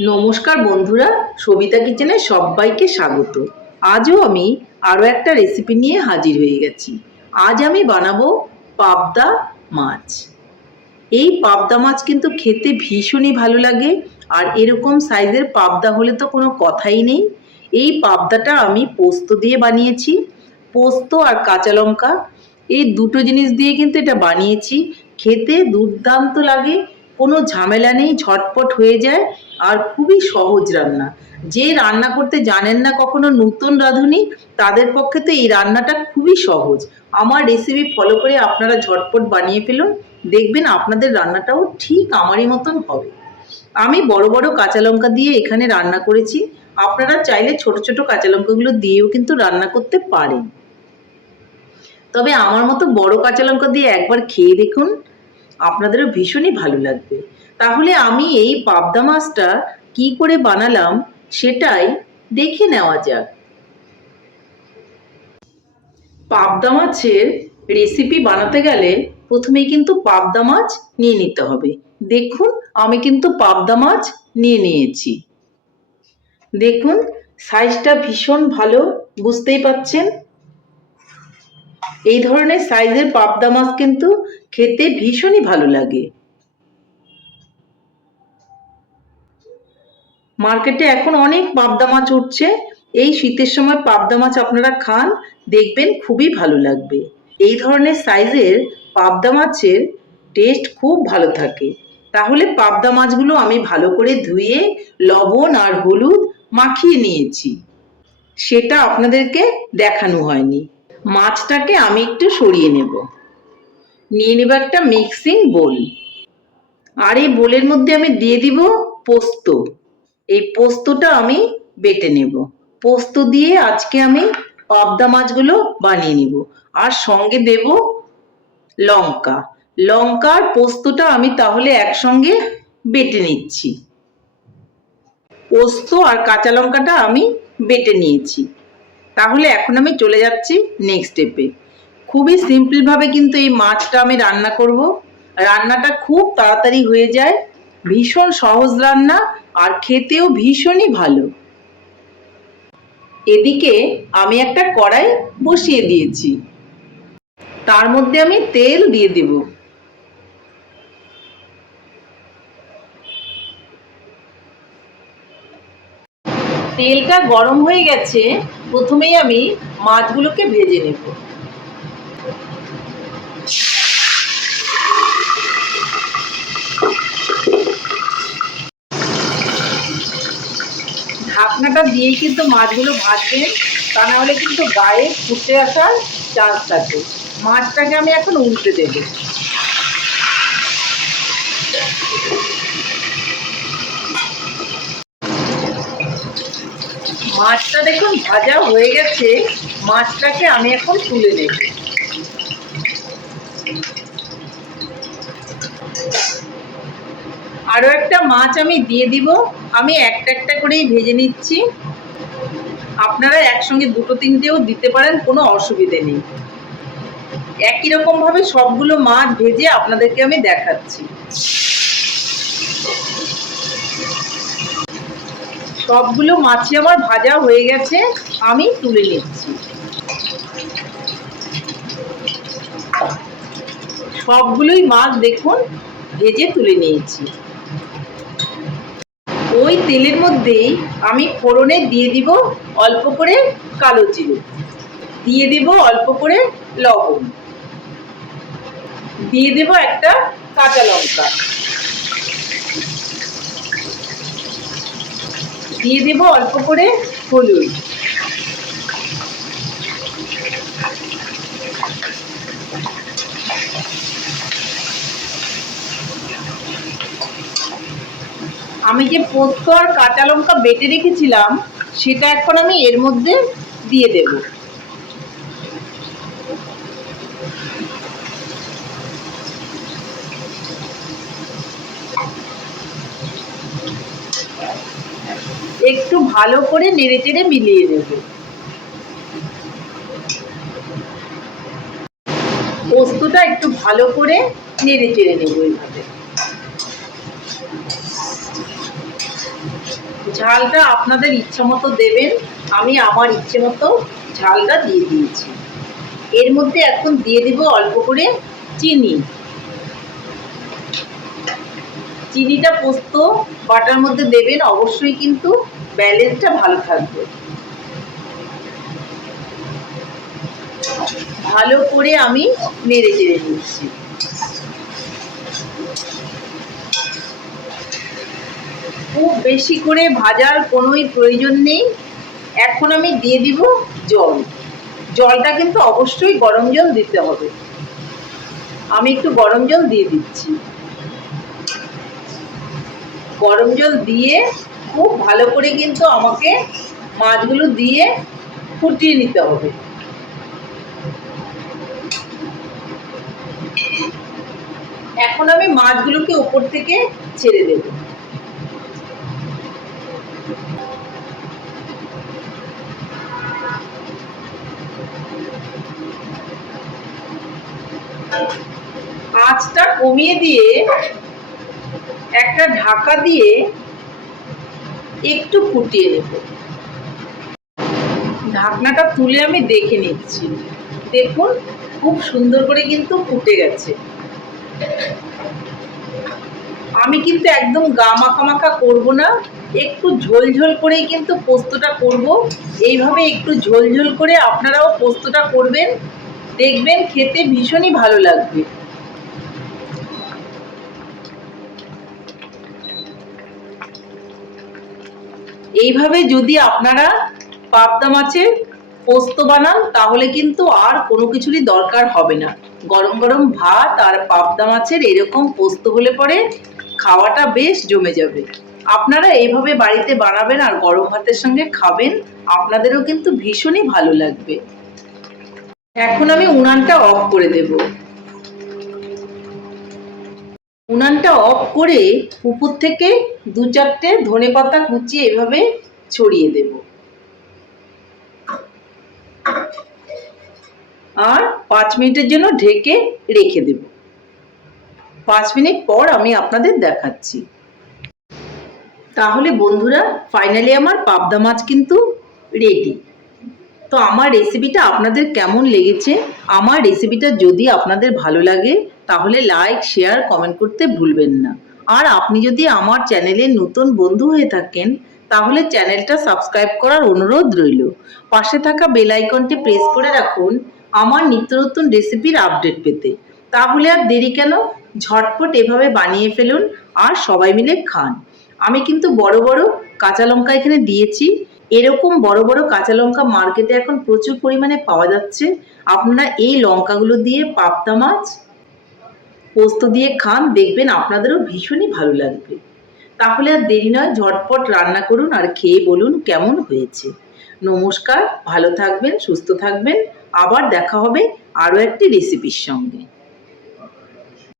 নমস্কার বন্ধুরা, সবিতা কিচেনে সবাইকে স্বাগত। আজও আমি আরও একটা রেসিপি নিয়ে হাজির হয়ে গেছি। আজ আমি বানাবো পাবদা মাছ। এই পাবদা মাছ কিন্তু খেতে ভীষণই ভালো লাগে, আর এরকম সাইজের পাবদা হলে তো কোনো কথাই নেই। এই পাবদাটা আমি পোস্ত দিয়ে বানিয়েছি, পোস্ত আর কাঁচা লঙ্কা। এই দুটো জিনিস দিয়ে কিন্তু এটা বানিয়েছি। খেতে দুর্দান্ত লাগে, কোনো ঝামেলা নেই, ঝটপট হয়ে যায়। আর খুবই সহজ রান্না। যে রান্না করতে জানেন না কখনো নতুন রাঁধুনি, তাদের পক্ষে তো এই রান্নাটা খুবই সহজ। আমার রেসিপি ফলো করে আপনারা ঝটপট বানিয়ে ফেলুন, দেখবেন আপনাদের রান্নাটাও ঠিক আমারই মতন হবে। আমি বড় বড় কাঁচা লঙ্কা দিয়ে এখানে রান্না করেছি। আপনারা চাইলে ছোট ছোট কাঁচা লঙ্কাগুলো দিয়েও কিন্তু রান্না করতে পারেন। তবে আমার মতো বড় কাঁচা লঙ্কা দিয়ে একবার খেয়ে দেখুন, আপনাদেরও ভীষণই ভালো লাগবে। তাহলে আমি এই পাবদা মাছটা কি করে বানালাম সেটাই দেখে নেওয়া যাক। পাবদা মাছের রেসিপি বানাতে গেলে প্রথমে কিন্তু পাবদা মাছ নিয়ে নিতে হবে। দেখুন, আমি কিন্তু পাবদা মাছ নিয়ে নিয়েছি। দেখুন সাইজটা ভীষণ ভালো, বুঝতেই পাচ্ছেন? এই ধরনের সাইজের পাবদা মাছ কিন্তু খেতে ভীষণই ভালো লাগে। মার্কেটে এখন অনেক পাবদা মাছ উঠছে। এই শীতের সময় পাবদা মাছ আপনারা খান, দেখবেন খুবই ভালো লাগবে। এই ধরনের সাইজের পাবদা মাছের টেস্ট খুব ভালো থাকে। তাহলে পাবদা মাছগুলো আমি ভালো করে ধুয়ে, লবণ আর হলুদ মাখিয়ে নিয়েছি। সেটা আপনাদেরকে দেখানো হয়নি। মাছটাকে আমি একটু সরিয়ে নেব। নিয়ে নেব একটা মিক্সিং বোল আর এই বোলের মধ্যে আমি দিয়ে দিব পোস্ত। এই পোস্তটা আমি বেটে নেব। পোস্ত দিয়ে আজকে আমি পাবদা মাছগুলো বানিয়ে নিব। আর সঙ্গে দেব লঙ্কা। লঙ্কার পোস্তটা আমি তাহলে একসঙ্গে বেটে নিচ্ছি। পোস্ত আর কাঁচা লঙ্কাটা আমি বেটে নিয়েছি। তাহলে এখন আমি চলে যাচ্ছি নেক্সট স্টেপে খুবই সিম্পলভাবে কিন্তু এই মাছটা আমি রান্না করব। রান্নাটা খুব তাড়াতাড়ি হয়ে যায়। ভীষণ সহজ রান্না। আর খেতেও ভীষণই ভালো। এদিকে আমি একটা কড়াই বসিয়ে দিয়েছি। তার মধ্যে আমি তেল দিয়ে দেব। তেলটা গরম হয়ে গেছে, প্রথমেই আমি মাছগুলোকে ভেজে নেব। ঢাকনাটা দিয়েই কিন্তু মাছগুলো ভাজবেন তা না হলে কিন্তু গায়ে ফুটে আসার চান্স থাকে মাছটাকে আমি এখন উল্টে দেবো। মাছটা দেখুন ভাজা হয়ে গেছে, মাছটাকে আমি এখন তুলে নেব। আরও একটা মাছ আমি দিয়ে দিব। আমি একটা একটা করেই ভেজে নিচ্ছি। আপনারা একসঙ্গে দুটো তিনটেও দিতে পারেন, কোনো অসুবিধে নেই। একই রকমভাবে সবগুলো মাছ ভেজে আপনাদেরকে আমি দেখাচ্ছি। সবগুলো মাছই আমার ভাজা হয়ে গেছে, আমি তুলে নিচ্ছি। সবগুলোই মাছ দেখুন, ভেজে তুলে নিয়েছি। ওই তেলের মধ্যেই আমি ফোড়নে দিয়ে দিব অল্প করে কালো জিরে। দিয়ে দেব অল্প করে লবণ। দিয়ে দেব একটা কাঁচা লঙ্কা। দিয়ে দেব অল্প করে হলুদ। আমি যে পোস্ত আর কাঁচা লঙ্কা বেটে রেখেছিলাম, সেটা এখন আমি এর মধ্যে দিয়ে দেব। একটু ভালো করে নেড়ে চেড়ে মিলিয়ে নেব। পোস্তটা একটু ভালো করে নেড়ে চেড়ে নেব এইভাবে ঝালটা আপনাদের ইচ্ছা মতো দেবেন, আমি আমার ইচ্ছে মতো ঝালটা দিয়ে দিয়েছি। এর মধ্যে এখন দিয়ে দিব অল্প করে চিনি। চিনিটা পোস্ত, বাটার মধ্যে দেবেন, অবশ্যই কিন্তু ব্যালেন্সটা ভালো থাকবে। ভালো করে আমি নেড়ে চেড়ে নিচ্ছি। খুব বেশি করে ভাজার কোনোই প্রয়োজন নেই। এখন আমি দিয়ে দিব জল। জলটা কিন্তু অবশ্যই গরম জল দিতে হবে। আমি একটু গরম জল দিয়ে দিচ্ছি। গরম জল দিয়ে খুব ভালো করে কিন্তু আমাকে মাছগুলো দিয়ে ফুটিয়ে নিতে হবে। এখন আমি মাছগুলোকে উপর থেকে ছেড়ে দেবো। আঁচটা কমিয়ে দিয়ে একটা ঢাকা দিয়ে একটু ফুটিয়ে নেব। ঢাকনাটা তুলে আমি দেখে নিচ্ছি। দেখুন, খুব সুন্দর করে কিন্তু ফুটে গেছে। আমি কিন্তু একদম গা মাখা মাখা করব না, একটু ঝোল ঝোল করেই কিন্তু পোস্তটা করব। এইভাবে একটু ঝোল ঝোল করে আপনারাও পোস্তটা করবেন। দেখবেন খেতে ভীষণই ভালো লাগবে। এইভাবে যদি আপনারা পাবদা মাছের পোস্ত বানান, তাহলে কিন্তু আর কোনো কিছুরই দরকার হবে না। গরম গরম ভাত আর পাবদা মাছের এরকম পোস্ত হলে পরে খাওয়াটা বেশ জমে যাবে। আপনারা এইভাবে বাড়িতে বানাবেন আর গরম ভাতের সঙ্গে খাবেন, আপনাদেরও কিন্তু ভীষণই ভালো লাগবে। এখন আমি উনানটা অফ করে দেব। উনানটা অফ করে উপর থেকে দু চারটে ধনে পাতা কুচিয়ে এভাবে ছড়িয়ে দেব। আর পাঁচ মিনিটের জন্য ঢেকে রেখে দেব। পাঁচ মিনিট পর আমি আপনাদের দেখাচ্ছি। তাহলে বন্ধুরা ফাইনালি আমার পাবদা মাছ কিন্তু রেডি তো আমার রেসিপিটা আপনাদের কেমন লেগেছে? আমার রেসিপিটা যদি আপনাদের ভালো লাগে, তাহলে লাইক শেয়ার কমেন্ট করতে ভুলবেন না। আর আপনি যদি আমার চ্যানেলে নতুন বন্ধু হয়ে থাকেন, তাহলে চ্যানেলটা সাবস্ক্রাইব করার অনুরোধ রইল। পাশে থাকা বেল আইকনটি প্রেস করে রাখুন আমার নিত্য নতুন রেসিপির আপডেট পেতে। তাহলে আর দেরি কেন? ঝটপট এভাবে বানিয়ে ফেলুন আর সবাই মিলে খান। আমি কিন্তু বড় বড় কাঁচা লঙ্কা এখানে দিয়েছি। এরকম বড় বড় কাঁচা লঙ্কা মার্কেটে এখন প্রচুর পরিমাণে পাওয়া যাচ্ছে। আপনারা এই লঙ্কাগুলো দিয়ে পাবদা মাছ পোস্ত দিয়ে খান, দেখবেন আপনাদেরও ভীষণই ভালো লাগবে। তাহলে আর দেরি নয়, ঝটপট রান্না করুন আর খেয়ে বলুন কেমন হয়েছে। নমস্কার, ভালো থাকবেন, সুস্থ থাকবেন। আবার দেখা হবে আরও একটি রেসিপির সঙ্গে।